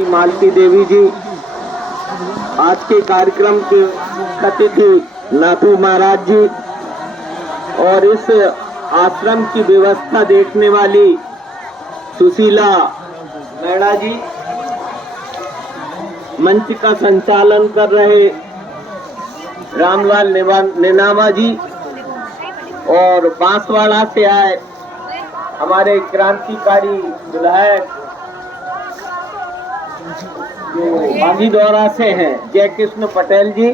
श्रीमती मालती देवी जी, आज के कार्यक्रम के अतिथि नाथू महाराज जी और इस आश्रम की व्यवस्था देखने वाली सुशीला मैडा जी, मंच का संचालन कर रहे रामलाल नेनामा जी और बांसवाड़ा से आए हमारे क्रांतिकारी विधायक जो बांदीदौरा से हैं जय कृष्ण पटेल जी।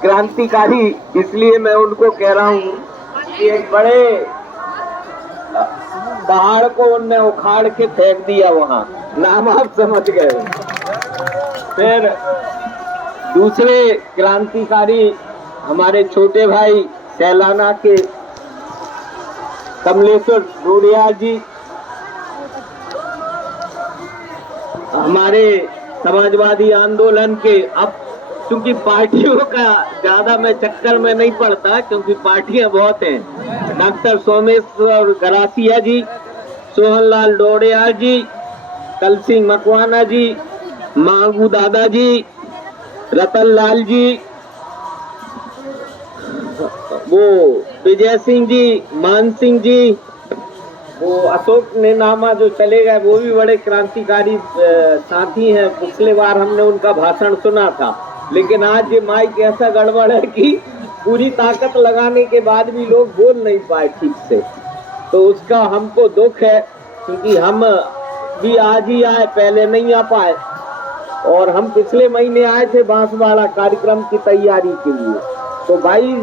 क्रांतिकारी इसलिए मैं उनको कह रहा हूँ कि एक बड़े पहाड़ को उनने उखाड़ के फेंक दिया, वहां नाम आप समझ गए। फिर दूसरे क्रांतिकारी हमारे छोटे भाई सैलाना के कमलेश्वर डोडिया जी, हमारे समाजवादी आंदोलन के, अब क्योंकि पार्टियों का ज्यादा मैं चक्कर में नहीं पड़ता क्योंकि पार्टियां बहुत हैं, डॉक्टर सोमेश्वर गरासिया जी, सोहनलाल डोडिया जी, कल सिंह मकवाना जी, मांगू दादा जी, रतन लाल जी, वो विजय सिंह जी, मान सिंह जी, वो अशोक नेनामा जो चले गए वो भी बड़े क्रांतिकारी साथी हैं। पिछले बार हमने उनका भाषण सुना था, लेकिन आज ये माइक ऐसा गड़बड़ है कि पूरी ताकत लगाने के बाद भी लोग बोल नहीं पाए ठीक से, तो उसका हमको दुख है क्योंकि हम भी आज ही आए, पहले नहीं आ पाए और हम पिछले महीने आए थे बांसवाड़ा कार्यक्रम की तैयारी के लिए। तो भाई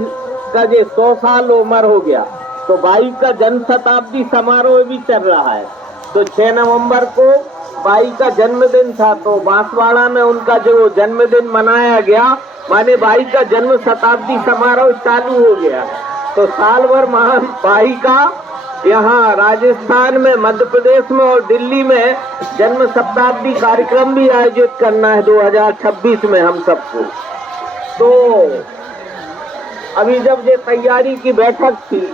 का जो 100 साल उम्र हो गया, तो बाई का जन्म शताब्दी समारोह भी चल रहा है। तो 6 नवंबर को बाई का जन्मदिन था, तो बांसवाड़ा में उनका जो जन्मदिन मनाया गया, माने बाई का जन्म शताब्दी समारोह चालू हो गया। तो साल भर महान बाई का यहाँ राजस्थान में, मध्य प्रदेश में और दिल्ली में जन्म शताब्दी कार्यक्रम भी आयोजित करना है 2026 में हम सबको। तो अभी जब ये तैयारी की बैठक थी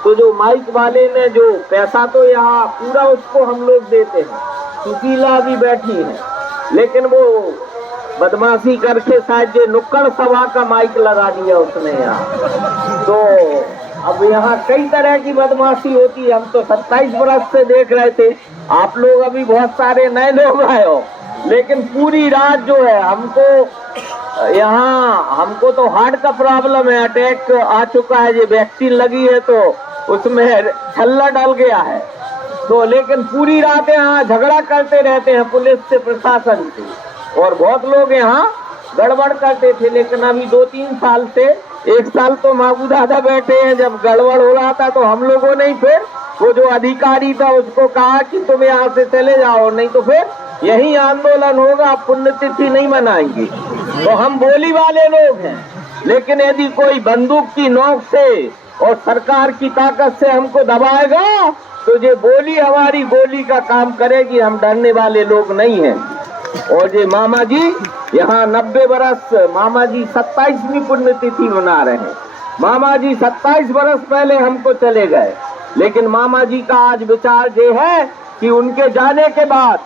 तो जो माइक वाले ने जो पैसा, तो यहाँ पूरा उसको हम लोग देते हैं, सुशीला भी बैठी है, लेकिन वो बदमाशी करके शायद ये नुक्कड़ सभा का माइक लगा दिया उसने यहाँ। तो अब यहाँ कई तरह की बदमाशी होती है। हम तो 27 वर्ष से देख रहे थे, आप लोग अभी बहुत सारे नए लोग आए हो, लेकिन पूरी रात जो है हमको तो हार्ट का प्रॉब्लम है, अटैक आ चुका है, ये वैक्सीन लगी है तो उसमें छल्ला डल गया है। तो लेकिन पूरी रात यहाँ झगड़ा करते रहते हैं पुलिस से, प्रशासन से, और बहुत लोग यहाँ गड़बड़ करते थे। लेकिन अभी 2-3 साल से, 1 साल तो माबू दादा बैठे हैं, जब गड़बड़ हो रहा था तो हम लोगों ने फिर वो जो अधिकारी था उसको कहा कि तुम यहाँ से चले जाओ, नहीं तो फिर यही आंदोलन होगा, पुण्यतिथि नहीं मनाएंगे। तो हम बोली वाले लोग हैं, लेकिन यदि कोई बंदूक की नोक से और सरकार की ताकत से हमको दबाएगा तो ये बोली हमारी गोली का काम करेगी, हम डरने वाले लोग नहीं हैं। और ये मामा जी यहाँ 90 वर्ष, मामा जी 27वीं पुण्यतिथि मना रहे हैं। मामा जी 27 वर्ष पहले हमको चले गए, लेकिन मामा जी का आज विचार ये है कि उनके जाने के बाद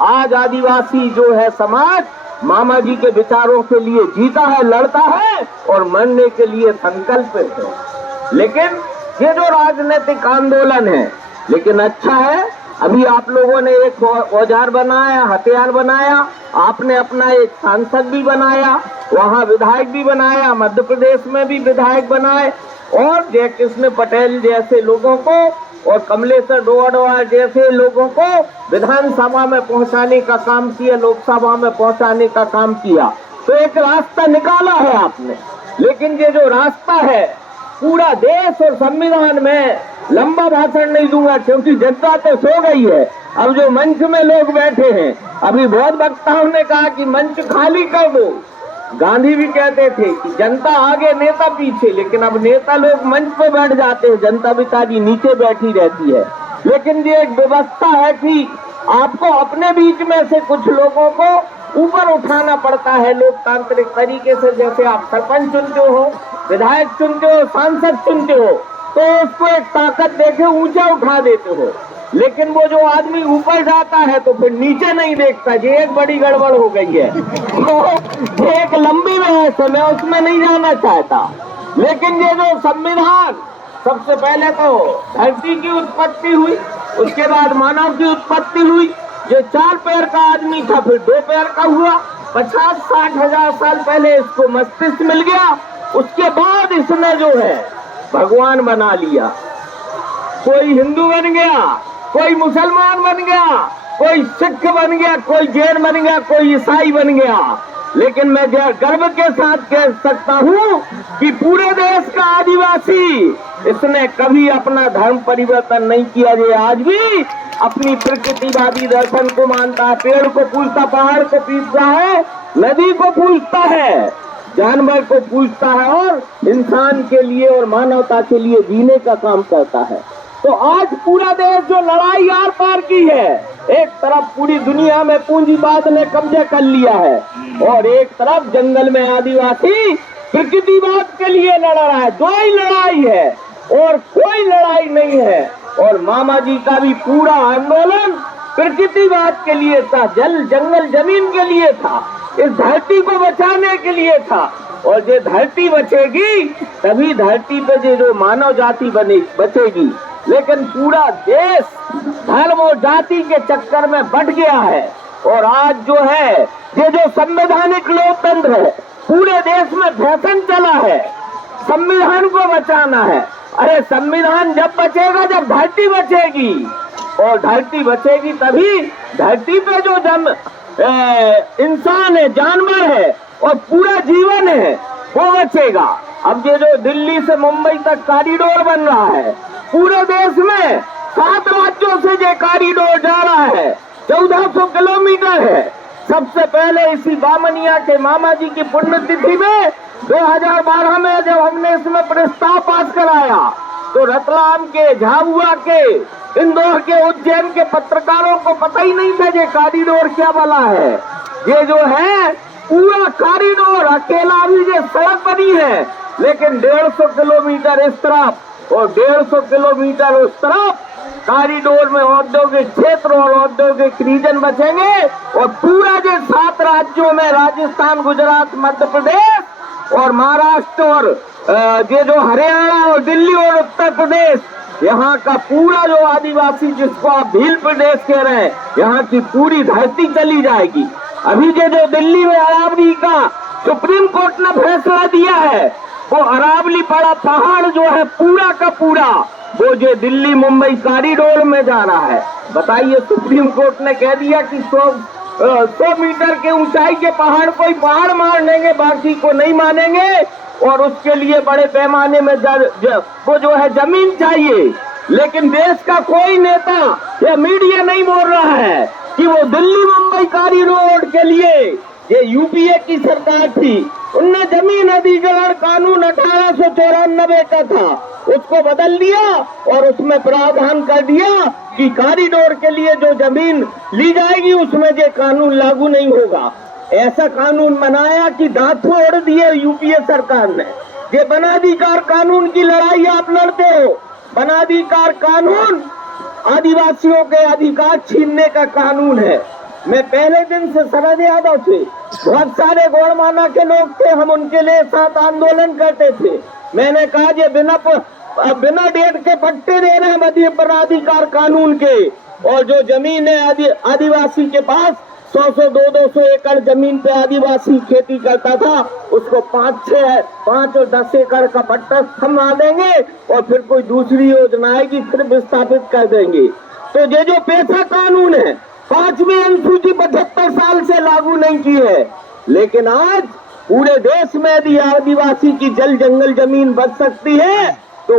आज आदिवासी जो है समाज मामा जी के विचारों के लिए जीता है, लड़ता है और मरने के लिए संकल्पित है। लेकिन ये जो राजनीतिक आंदोलन है, लेकिन अच्छा है अभी आप लोगों ने एक औजार बनाया, हथियार बनाया, आपने अपना एक सांसद भी बनाया, वहाँ विधायक भी बनाया, मध्य प्रदेश में भी विधायक बनाए, और जय कृष्ण पटेल जैसे लोगों को और कमलेश्वर डोडिया जैसे लोगों को विधानसभा में पहुंचाने का काम किया, लोकसभा में पहुंचाने का काम किया। तो एक रास्ता निकाला है आपने, लेकिन ये जो रास्ता है पूरा देश और संविधान में, लंबा भाषण नहीं दूंगा क्योंकि जनता तो सो गई है। अब जो मंच में लोग बैठे हैं, अभी बहुत वक्ताओं ने कहा कि मंच खाली कर दो। गांधी भी कहते थे कि जनता आगे नेता पीछे, लेकिन अब नेता लोग मंच पे बैठ जाते हैं, जनता बेचारी नीचे बैठी रहती है। लेकिन ये एक व्यवस्था है कि आपको अपने बीच में से कुछ लोगों को ऊपर उठाना पड़ता है लोकतांत्रिक तरीके से। जैसे आप सरपंच चुनते हो, विधायक चुनते हो, सांसद चुनते हो, तो उसको एक ताकत देके ऊंचा उठा देते हो। लेकिन वो जो आदमी ऊपर जाता है तो फिर नीचे नहीं देखता। ये एक बड़ी गड़बड़ हो गई है। तो एक लंबी रहस्य मैं उसमें नहीं जाना चाहता। लेकिन ये जो संविधान, सबसे पहले तो धरती की उत्पत्ति हुई, उसके बाद मानव की उत्पत्ति हुई। ये 4 पैर का आदमी था, फिर 2 पैर का हुआ। 50-60 हजार साल पहले इसको मस्तिष्क मिल गया। उसके बाद इसने जो है भगवान बना लिया। कोई हिंदू बन गया, कोई मुसलमान बन गया, कोई सिख बन गया, कोई जैन बन गया, कोई ईसाई बन गया। लेकिन मैं गर्व के साथ कह सकता हूँ कि पूरे देश का आदिवासी इसने कभी अपना धर्म परिवर्तन नहीं किया। ये आज भी अपनी प्रकृतिवादी दर्शन को मानता है। पेड़ को पूजता, पहाड़ को पूजता है, नदी को पूजता है, जानवर को पूजता है और इंसान के लिए और मानवता के लिए जीने का काम करता है। तो आज पूरा देश जो लड़ाई आर पार की है, एक तरफ पूरी दुनिया में पूंजीवाद ने कब्जा कर लिया है और एक तरफ जंगल में आदिवासी प्रकृतिवाद के लिए लड़ रहा है। दो ही लड़ाई है और कोई लड़ाई नहीं है। और मामा जी का भी पूरा आंदोलन प्रकृतिवाद के लिए था, जल जंगल जमीन के लिए था, इस धरती को बचाने के लिए था। और ये धरती बचेगी तभी धरती पे जो मानव जाति बचेगी। लेकिन पूरा देश धर्म और जाति के चक्कर में बट गया है। और आज जो है ये जो संवैधानिक लोकतंत्र है, पूरे देश में फैशन चला है, संविधान को बचाना है। अरे संविधान जब बचेगा जब धरती बचेगी, और धरती बचेगी तभी धरती पे जो इंसान है, जानवर है और पूरा जीवन है वो बचेगा। अब ये जो दिल्ली से मुंबई तक कॉरिडोर बन रहा है, पूरे देश में 7 राज्यों से ये कॉरिडोर जा रहा है, 1400 किलोमीटर है। सबसे पहले इसी बामनिया के मामा जी की पुण्यतिथि में 2012 में जब हमने इसमें प्रस्ताव पास कराया तो रतलाम के, झाबुआ के, इंदौर के, उज्जैन के पत्रकारों को पता ही नहीं था ये कॉरिडोर क्या वाला है। ये जो है पूरा कॉरिडोर अकेला भी ये सड़क बनी है, लेकिन 150 किलोमीटर इस तरफ और 150 किलोमीटर उस तरफ कॉरिडोर में औद्योगिक क्षेत्र और औद्योगिक रीजन बचेंगे। और पूरा जो 7 राज्यों में राजस्थान, गुजरात, मध्य प्रदेश और महाराष्ट्र और ये जो हरियाणा और दिल्ली और उत्तर प्रदेश, यहाँ का पूरा जो आदिवासी जिसको आप भील प्रदेश कह रहे हैं, यहाँ की पूरी धरती चली जाएगी। अभी जो दिल्ली में अरावली का सुप्रीम कोर्ट ने फैसला दिया है, वो अरावली पड़ा पहाड़ जो है पूरा का पूरा वो जो दिल्ली मुंबई कॉरिडोर में जा रहा है। बताइए, सुप्रीम कोर्ट ने कह दिया कि 100 मीटर के ऊंचाई के पहाड़ को ही पहाड़ मान लेंगे, बाकी को नहीं मानेंगे। और उसके लिए बड़े पैमाने में वो जो है जमीन चाहिए। लेकिन देश का कोई नेता या मीडिया नहीं बोल रहा है कि वो दिल्ली मुंबई कॉरिडोर के लिए, ये यूपीए की सरकार थी, उनने जमीन अधिग्रहण कानून 1894 का था, उसको बदल दिया और उसमें प्रावधान कर दिया कि कॉरिडोर के लिए जो जमीन ली जाएगी उसमें ये कानून लागू नहीं होगा। ऐसा कानून बनाया कि दांत फोड़ दिए यूपीए सरकार ने। ये वनाधिकार कानून की लड़ाई आप लड़ते हो। वनाधिकार कानून आदिवासियों के अधिकार छीनने का कानून है। मैं पहले दिन से शरद यादव थे, बहुत सारे गौड़माना के लोग थे, हम उनके लिए साथ आंदोलन करते थे। मैंने कहा ये बिना डेट के पट्टे दे रहे हैं मध्य वनाधिकार कानून के, और जो जमीन है आदिवासी के पास 100-200 एकड़ जमीन पे आदिवासी खेती करता था, उसको 5 और 10 एकड़ का पट्टा थमा देंगे और फिर कोई दूसरी योजना आएगी फिर विस्थापित कर देंगे। तो ये जो पेशा कानून है 5वीं अनुसूची 75 साल से लागू नहीं की है। लेकिन आज पूरे देश में यदि आदिवासी की जल जंगल जमीन बच सकती है तो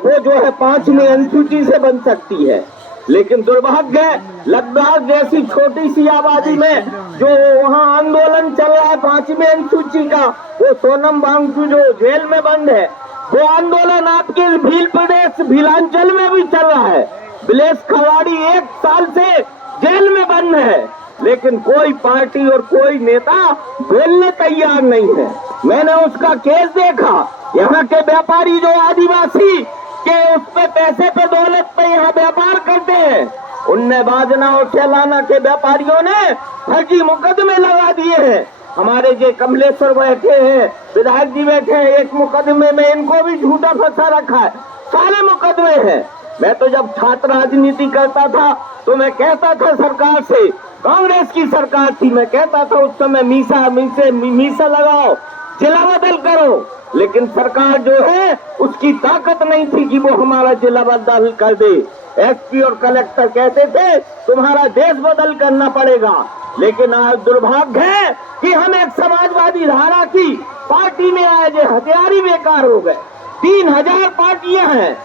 वो जो है 5वीं अनुसूची से बन सकती है। लेकिन दुर्भाग्य है, लद्दाख जैसी छोटी सी आबादी में जो वहाँ आंदोलन चल रहा है 5वीं अनुसूची का, वो सोनम वांगचू जो जेल में बंद है, वो आंदोलन आपके भील प्रदेश भीलांचल में भी चल रहा है। बिलेश खवाड़ी 1 साल से जेल में बंद है, लेकिन कोई पार्टी और कोई नेता बोलने तैयार नहीं है। मैंने उसका केस देखा, यहाँ के व्यापारी जो आदिवासी कि उस पे पैसे पे दौलत पे यहाँ व्यापार करते हैं। उनने बाजना और चलाना के व्यापारियों ने फर्जी मुकदमे लगा दिए हैं। हमारे जो कमलेश्वर बैठे हैं, विधायक जी बैठे हैं, एक मुकदमे में इनको भी झूठा फंसा रखा है। सारे मुकदमे हैं। मैं तो जब छात्र राजनीति करता था तो मैं कहता था सरकार से, कांग्रेस की सरकार थी, मैं कहता था उस समय मीसा लगाओ, जिला बदल करो, लेकिन सरकार जो है उसकी ताकत नहीं थी कि वो हमारा जिला बदल कर दे। एसपी और कलेक्टर कहते थे तुम्हारा देश बदल करना पड़ेगा, लेकिन आज दुर्भाग्य है कि हम एक समाजवादी धारा की पार्टी में आए, जो हथियारी बेकार हो गए। 3000 पार्टियां हैं,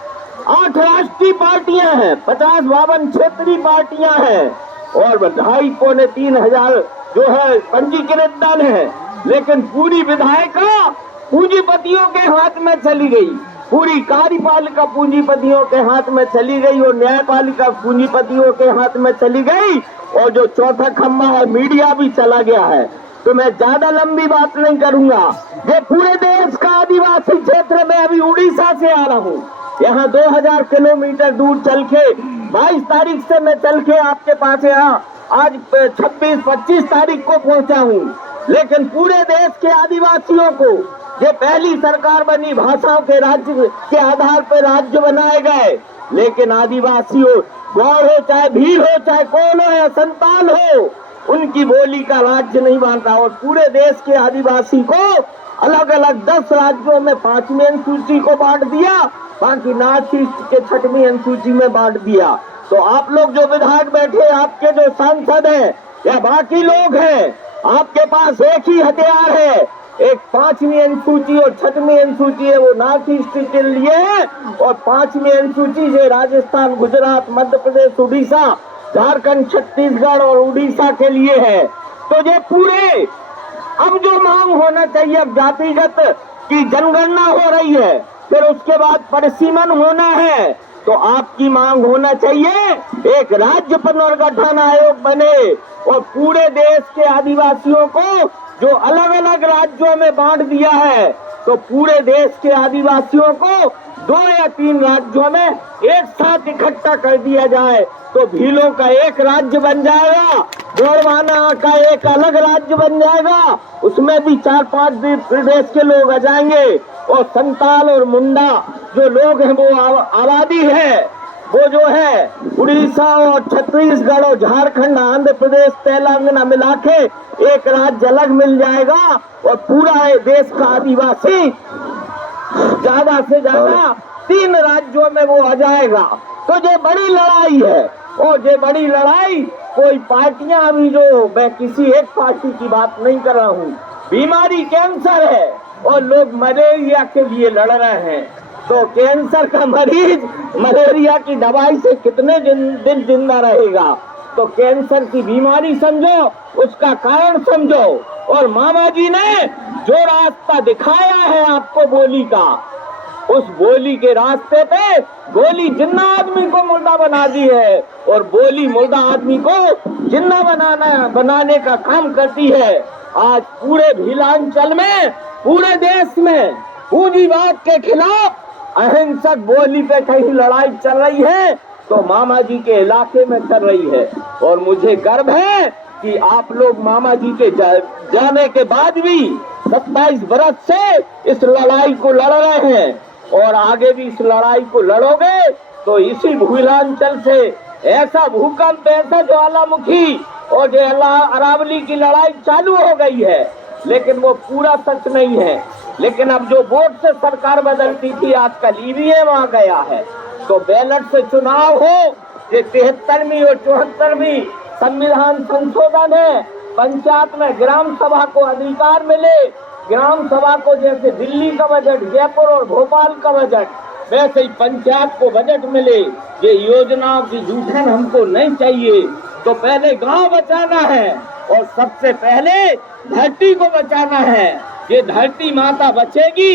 8 राष्ट्रीय पार्टियां हैं, 50-52 क्षेत्रीय पार्टियां हैं और 2,500-3,000 जो है पंजीकृत दल है, लेकिन पूरी विधायिका पूंजीपतियों के हाथ में चली गई, पूरी कार्यपालिका पूंजीपतियों के हाथ में चली गई और न्यायपालिका पूंजीपतियों के हाथ में चली गई और जो चौथा खम्भा है मीडिया भी चला गया है। तो मैं ज्यादा लंबी बात नहीं करूंगा। ये पूरे देश का आदिवासी क्षेत्र में, अभी उड़ीसा से आ रहा हूँ, यहाँ 2000 किलोमीटर दूर चल के 22 तारीख से मैं चल के आपके पास यहाँ आज 26-25 तारीख को पहुंचा हूँ। लेकिन पूरे देश के आदिवासियों को ये पहली सरकार बनी, भाषाओं के राज्य के आधार पर राज्य बनाए गए, लेकिन आदिवासियों गौर हो चाहे भील हो चाहे कौन हो या संताल हो, उनकी बोली का राज्य नहीं बनता। और पूरे देश के आदिवासी को अलग अलग 10 राज्यों में 5वीं अनुसूची को बांट दिया, बाकी नॉर्थ ईस्ट के 6वीं अनुसूची में बांट दिया। तो आप लोग जो विधायक बैठे, आपके जो सांसद हैं या बाकी लोग हैं, आपके पास एक ही हथियार है, एक 5वीं अनुसूची और 6वीं अनुसूची है, वो नॉर्थ ईस्ट के लिए है, और 5वीं अनुसूची जो राजस्थान, गुजरात, मध्य प्रदेश, उड़ीसा, झारखंड, छत्तीसगढ़ और उड़ीसा के लिए है। तो ये पूरे अब जो मांग होना चाहिए, अब जातिगत की जनगणना हो रही है, फिर उसके बाद परिसीमन होना है, तो आपकी मांग होना चाहिए एक राज्य पुनर्गठन आयोग बने और पूरे देश के आदिवासियों को जो अलग अलग राज्यों में बांट दिया है, तो पूरे देश के आदिवासियों को 2 या 3 राज्यों में एक साथ इकट्ठा कर दिया जाए, तो भीलों का एक राज्य बन जाएगा, गोरवाना का एक अलग राज्य बन जाएगा, उसमें भी 4-5 प्रदेश के लोग आ जाएंगे, और संताल और मुंडा जो लोग हैं वो आबादी है, वो जो है उड़ीसा और छत्तीसगढ़ और झारखंड, आंध्र प्रदेश, तेलंगाना मिला के एक राज्य अलग मिल जाएगा और पूरा देश का आदिवासी ज्यादा से ज्यादा 3 राज्यों में वो आ जाएगा। तो ये बड़ी लड़ाई है, और ये बड़ी लड़ाई कोई पार्टियां, अभी जो मैं किसी एक पार्टी की बात नहीं कर रहा हूँ, बीमारी कैंसर है और लोग मलेरिया के लिए लड़ रहे हैं, तो कैंसर का मरीज मलेरिया की दवाई से कितने दिन जिंदा रहेगा। तो कैंसर की बीमारी समझो, उसका कारण समझो, और मामा जी ने जो रास्ता दिखाया है आपको बोली का, उस बोली के रास्ते पे बोली जिन्ना आदमी को मुर्दा बना दी है, और बोली मुर्दा आदमी को जिन्ना बनाने का काम करती है। आज पूरे भीलांचल में, पूरे देश में पूंजीवाद के खिलाफ अहिंसक बोली पे कहीं लड़ाई चल रही है, तो मामा जी के इलाके में चल रही है, और मुझे गर्व है कि आप लोग मामा जी के जाने के बाद भी 27 बरस से इस लड़ाई को लड़ रहे हैं, और आगे भी इस लड़ाई को लड़ोगे तो इसी भूलांचल से ऐसा भूकंप, ऐसा ज्वालामुखी और जो अरावली की लड़ाई चालू हो गई है, लेकिन वो पूरा सच नहीं है। लेकिन अब जो वोट से सरकार बदलती थी, आजकल ईवीएम आ गया है, तो बैलेट से चुनाव हो, ये 73वीं और 74वीं संविधान संशोधन है, पंचायत में ग्राम सभा को अधिकार मिले, ग्राम सभा को जैसे दिल्ली का बजट, जयपुर और भोपाल का बजट, वैसे ही पंचायत को बजट मिले। ये योजनाओं की जूठन हमको नहीं चाहिए। तो पहले गांव बचाना है और सबसे पहले धरती को बचाना है। ये धरती माता बचेगी,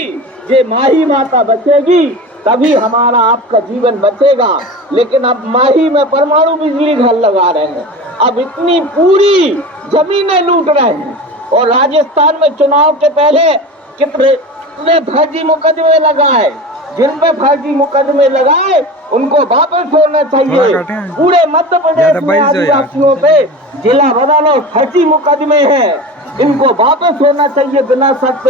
ये माही माता बचेगी, तभी हमारा आपका जीवन बचेगा। लेकिन अब माही में परमाणु बिजली घर लगा रहे हैं, अब इतनी पूरी जमीनें लूट रहे हैं, और राजस्थान में चुनाव के पहले कितने फर्जी मुकदमे लगाए, जिन पे फर्जी मुकदमे लगाए उनको वापस होना चाहिए। पूरे मध्य प्रदेश में आदिवासियों पे जिला बदलो फर्जी मुकदमे हैं, इनको वापस होना चाहिए, बिना शर्त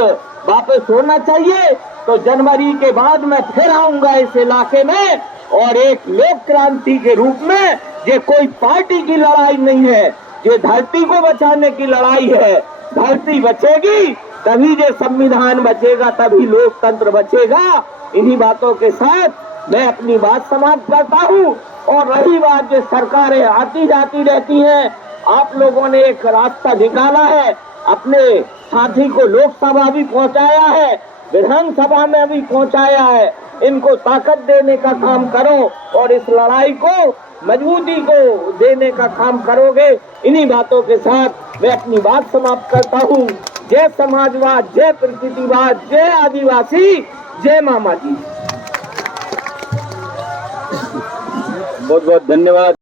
वापस होना चाहिए। तो जनवरी के बाद मैं फिर आऊंगा इस इलाके में, और एक लोक क्रांति के रूप में। ये कोई पार्टी की लड़ाई नहीं है, ये धरती को बचाने की लड़ाई है। धरती बचेगी तभी ये संविधान बचेगा, तभी लोकतंत्र बचेगा। इन्हीं बातों के साथ मैं अपनी बात समाप्त करता हूँ। और रही बात, जो सरकारें आती जाती रहती हैं, आप लोगों ने एक रास्ता निकाला है, अपने साथी को लोकसभा भी पहुंचाया है, विधानसभा में भी पहुंचाया है। इनको ताकत देने का काम करो और इस लड़ाई को मजबूती को देने का काम करोगे। इन्हीं बातों के साथ मैं अपनी बात समाप्त करता हूँ। जय समाजवाद, जय प्रकृतिवाद, जय आदिवासी, जय मामा जी। बहुत बहुत धन्यवाद।